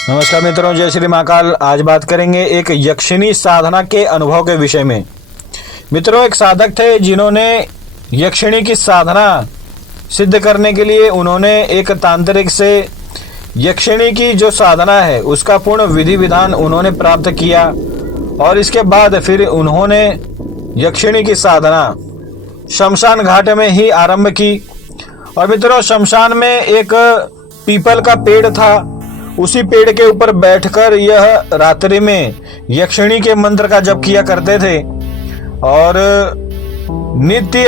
नमस्कार मित्रों, जय श्री महाकाल। आज बात करेंगे एक यक्षिणी साधना के अनुभव के विषय में। मित्रों, एक साधक थे जिन्होंने यक्षिणी की साधना सिद्ध करने के लिए उन्होंने एक तांत्रिक से यक्षिणी की जो साधना है उसका पूर्ण विधि विधान उन्होंने प्राप्त किया और इसके बाद फिर उन्होंने यक्षिणी की साधना शमशान घाट में ही आरंभ की। और मित्रों, शमशान में एक पीपल का पेड़ था। उसी पेड़ के ऊपर बैठकर यह रात्रि में यक्षिणी के मंत्र का जप किया करते थे और नित्य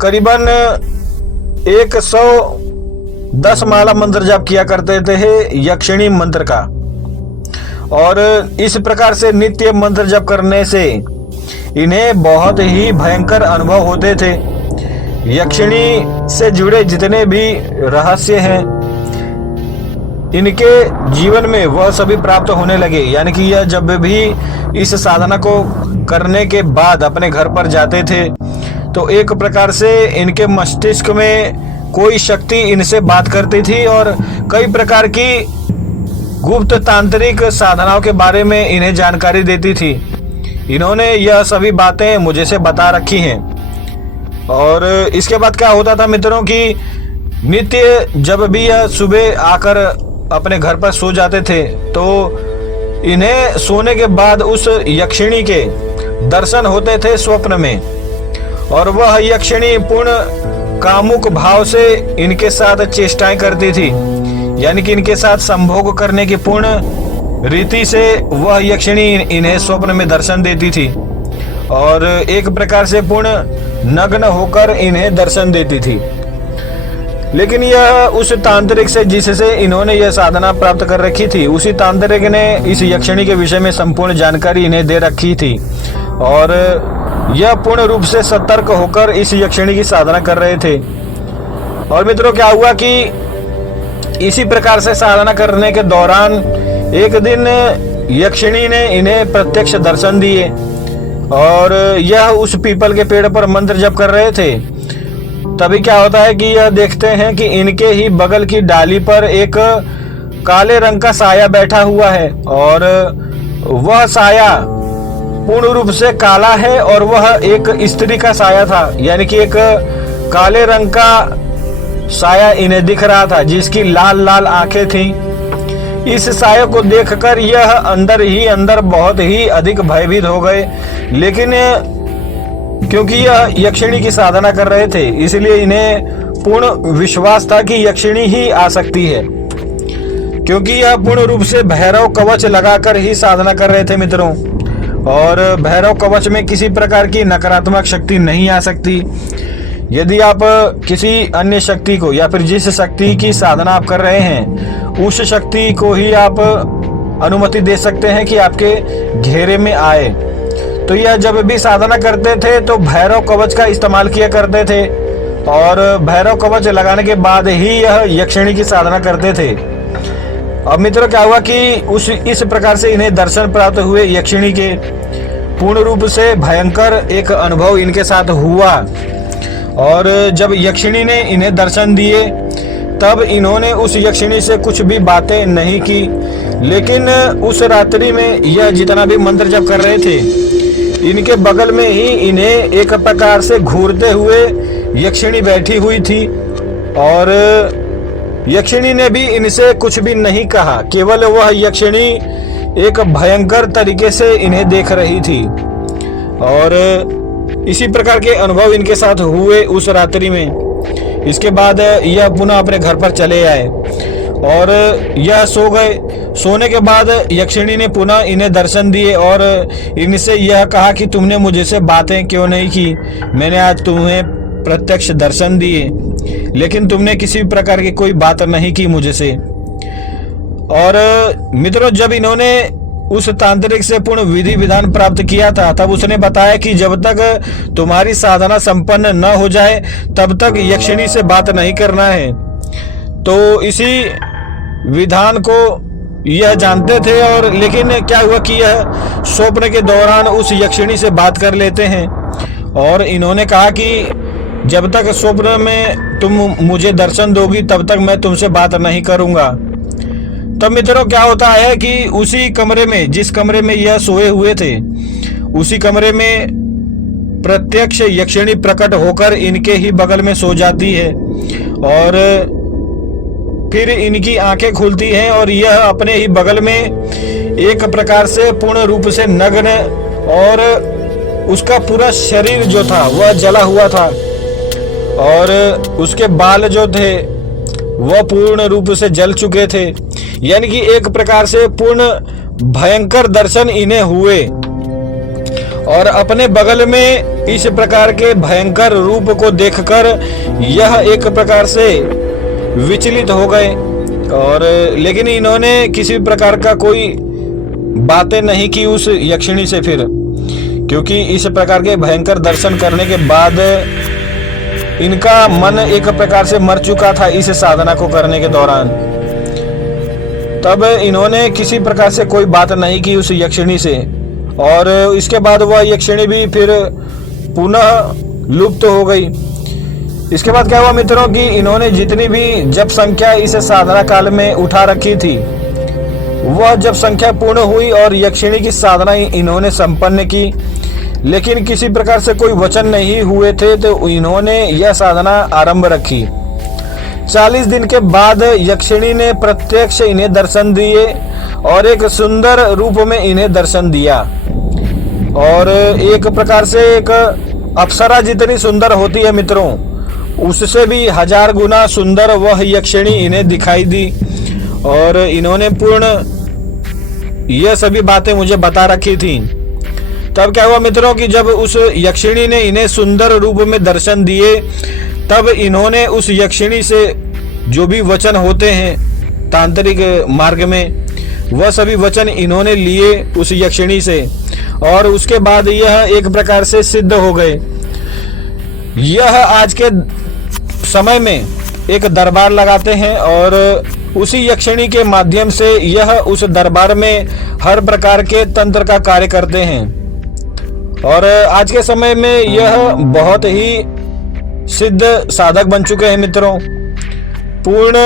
करीबन 110 माला मंत्र जप किया करते थे यक्षिणी मंत्र का। और इस प्रकार से नित्य मंत्र जप करने से इन्हें बहुत ही भयंकर अनुभव होते थे। यक्षिणी से जुड़े जितने भी रहस्य हैं इनके जीवन में वह सभी प्राप्त होने लगे। यानी कि यह जब भी इस साधना को करने के बाद अपने घर पर जाते थे तो एक प्रकार से इनके मस्तिष्क में कोई शक्ति इनसे बात करती थी और कई प्रकार की गुप्त तांत्रिक साधनाओं के बारे में इन्हें जानकारी देती थी। इन्होंने यह सभी बातें मुझे से बता रखी हैं। और इसके बाद क्या होता था मित्रों कि नित्य जब भी यह सुबह आकर अपने घर पर सो जाते थे तो इन्हें सोने के बाद उस यक्षिणी के दर्शन होते थे स्वप्न में। और वह यक्षिणी पूर्ण कामुक भाव से इनके साथ चेष्टाएं करती थी। यानी कि इनके साथ संभोग करने की पूर्ण रीति से वह यक्षिणी इन्हें स्वप्न में दर्शन देती थी और एक प्रकार से पूर्ण नग्न होकर इन्हें दर्शन देती थी। लेकिन यह उस तांत्रिक से जिससे इन्होंने यह साधना प्राप्त कर रखी थी, उसी तांत्रिक ने इस यक्षिणी के विषय में संपूर्ण जानकारी इन्हें दे रखी थी और यह पूर्ण रूप से सतर्क होकर इस यक्षिणी की साधना कर रहे थे। और मित्रों, क्या हुआ कि इसी प्रकार से साधना करने के दौरान एक दिन यक्षिणी ने इन्हें प्रत्यक्ष दर्शन दिए और यह उस पीपल के पेड़ पर मंत्र जप कर रहे थे। तभी क्या होता है कि यह देखते हैं कि इनके ही बगल की डाली पर एक काले रंग का साया बैठा हुआ है और वह साया पूर्ण रूप से काला है और वह एक स्त्री का साया था। यानी कि एक काले रंग का साया इन्हें दिख रहा था जिसकी लाल लाल आंखें थीं। इस साये को देखकर यह अंदर ही अंदर बहुत ही अधिक भयभीत हो गए। लेकिन क्योंकि यह यक्षिणी की साधना कर रहे थे इसलिए इन्हें पूर्ण विश्वास था कि यक्षिणी ही आ सकती है, क्योंकि यह पूर्ण रूप से भैरव कवच लगाकर ही साधना कर रहे थे मित्रों। और भैरव कवच में किसी प्रकार की नकारात्मक शक्ति नहीं आ सकती। यदि आप किसी अन्य शक्ति को या फिर जिस शक्ति की साधना आप कर रहे हैं उस शक्ति को ही आप अनुमति दे सकते हैं कि आपके घेरे में आए। तो यह जब भी साधना करते थे तो भैरव कवच का इस्तेमाल किया करते थे और भैरव कवच लगाने के बाद ही यह यक्षिणी की साधना करते थे। अब मित्रों, क्या हुआ कि इस प्रकार से इन्हें दर्शन प्राप्त हुए यक्षिणी के। पूर्ण रूप से भयंकर एक अनुभव इनके साथ हुआ और जब यक्षिणी ने इन्हें दर्शन दिए तब इन्होंने उस यक्षिणी से कुछ भी बातें नहीं की। लेकिन उस रात्रि में यह जितना भी मंत्र जप कर रहे थे इनके बगल में ही इन्हें एक प्रकार से घूरते हुए यक्षिणी बैठी हुई थी और यक्षिणी ने भी इनसे कुछ भी नहीं कहा। केवल वह यक्षिणी एक भयंकर तरीके से इन्हें देख रही थी। और इसी प्रकार के अनुभव इनके साथ हुए उस रात्रि में। इसके बाद यह पुनः अपने घर पर चले आए और यह सो गए। सोने के बाद यक्षिणी ने पुनः इन्हें दर्शन दिए और इनसे यह कहा कि तुमने मुझे से बातें क्यों नहीं की। मैंने आज तुम्हें प्रत्यक्ष दर्शन दिए लेकिन तुमने किसी प्रकार की कोई बात नहीं की मुझे से। और मित्रों, जब इन्होंने उस तांत्रिक से पूर्ण विधि विधान प्राप्त किया था तब उसने बताया कि जब तक तुम्हारी साधना संपन्न न हो जाए तब तक यक्षिणी से बात नहीं करना है। तो इसी विधान को यह जानते थे और लेकिन क्या हुआ कि यह स्वप्न के दौरान उस यक्षिणी से बात कर लेते हैं और इन्होंने कहा कि जब तक स्वप्न में तुम मुझे दर्शन दोगी तब तक मैं तुमसे बात नहीं करूंगा। तब मित्रों क्या होता है कि उसी कमरे में, जिस कमरे में यह सोए हुए थे, उसी कमरे में प्रत्यक्ष यक्षिणी प्रकट होकर इनके ही बगल में सो जाती है और फिर इनकी आंखें खुलती हैं और यह अपने ही बगल में एक प्रकार से पूर्ण रूप से नग्न, और उसका पूरा शरीर जो था वह जला हुआ था और उसके बाल जो थे वह पूर्ण रूप से जल चुके थे। यानी कि एक प्रकार से पूर्ण भयंकर दर्शन इन्हें हुए और अपने बगल में इस प्रकार के भयंकर रूप को देखकर यह एक प्रकार से विचलित हो गए, और लेकिन इन्होंने किसी प्रकार का कोई बातें नहीं की उस यक्षिणी से फिर, क्योंकि इस प्रकार के भयंकर दर्शन करने के बाद इनका मन एक प्रकार से मर चुका था इस साधना को करने के दौरान। तब इन्होंने किसी प्रकार से कोई बात नहीं की उस यक्षिणी से, और इसके बाद वह यक्षिणी भी फिर पुनः लुप्त हो गई। इसके बाद क्या हुआ मित्रों कि इन्होंने जितनी भी जप संख्या इस साधना काल में उठा रखी थी, वह जब संख्या पूर्ण हुई और यक्षिणी की साधना इन्होंने संपन्न की, लेकिन किसी प्रकार से कोई वचन नहीं हुए थे, तो इन्होंने यह साधना आरंभ रखी। 40 दिन के बाद यक्षिणी ने प्रत्यक्ष इन्हें दर्शन दिए और एक सुंदर रूप में इन्हें दर्शन दिया, और एक प्रकार से एक अप्सरा जितनी सुंदर होती है मित्रों, उससे भी 1000 गुना सुंदर वह यक्षिणी इन्हें दिखाई दी। और इन्होंने पूर्ण यह सभी बातें मुझे बता रखी थी। तब क्या हुआ मित्रों कि जब उस यक्षिणी ने इन्हें सुंदर रूप में दर्शन दिए, तब इन्होंने उस यक्षिणी से जो भी वचन होते हैं तांत्रिक मार्ग में, वह सभी वचन इन्होंने लिए उस यक्षिणी से, और उसके बाद यह एक प्रकार से सिद्ध हो गए। यह आज के समय में एक दरबार लगाते हैं और उसी यक्षिणी के माध्यम से यह उस दरबार में हर प्रकार के तंत्र का कार्य करते हैं, और आज के समय में यह बहुत ही सिद्ध साधक बन चुके हैं मित्रों। पूर्ण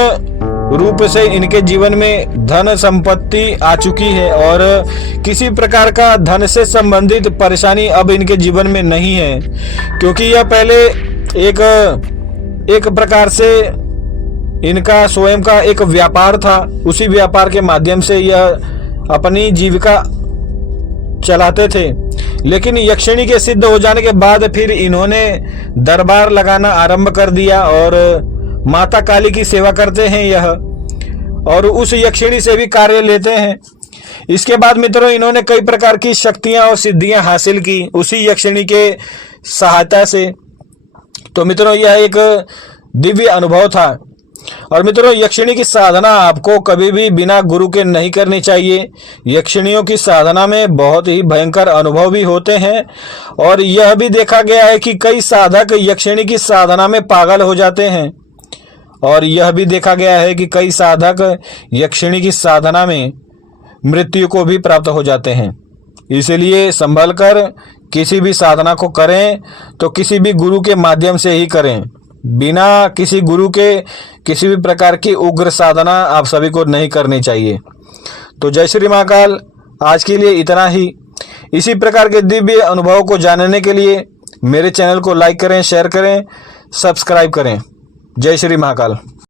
रूप से इनके जीवन में धन संपत्ति आ चुकी है और किसी प्रकार का धन से संबंधित परेशानी अब इनके जीवन में नहीं है, क्योंकि यह पहले एक प्रकार से इनका स्वयं का एक व्यापार था। उसी व्यापार के माध्यम से यह अपनी जीविका चलाते थे, लेकिन यक्षिणी के सिद्ध हो जाने के बाद फिर इन्होंने दरबार लगाना आरंभ कर दिया और माता काली की सेवा करते हैं यह, और उस यक्षिणी से भी कार्य लेते हैं। इसके बाद मित्रों इन्होंने कई प्रकार की शक्तियां और सिद्धियां हासिल की उसी यक्षिणी के सहायता से। तो मित्रों यह एक दिव्य अनुभव था। और मित्रों यक्षिणी की साधना आपको कभी भी बिना गुरु के नहीं करनी चाहिए। यक्षिणियों की साधना में बहुत ही भयंकर अनुभव भी होते हैं, और यह भी देखा गया है कि कई साधक यक्षिणी की साधना में पागल हो जाते हैं, और यह भी देखा गया है कि कई साधक यक्षिणी की साधना में मृत्यु को भी प्राप्त हो जाते हैं। इसलिए संभल कर किसी भी साधना को करें तो किसी भी गुरु के माध्यम से ही करें। बिना किसी गुरु के किसी भी प्रकार की उग्र साधना आप सभी को नहीं करनी चाहिए। तो जय श्री महाकाल। आज के लिए इतना ही। इसी प्रकार के दिव्य अनुभव को जानने के लिए मेरे चैनल को लाइक करें, शेयर करें, सब्सक्राइब करें। जय श्री महाकाल।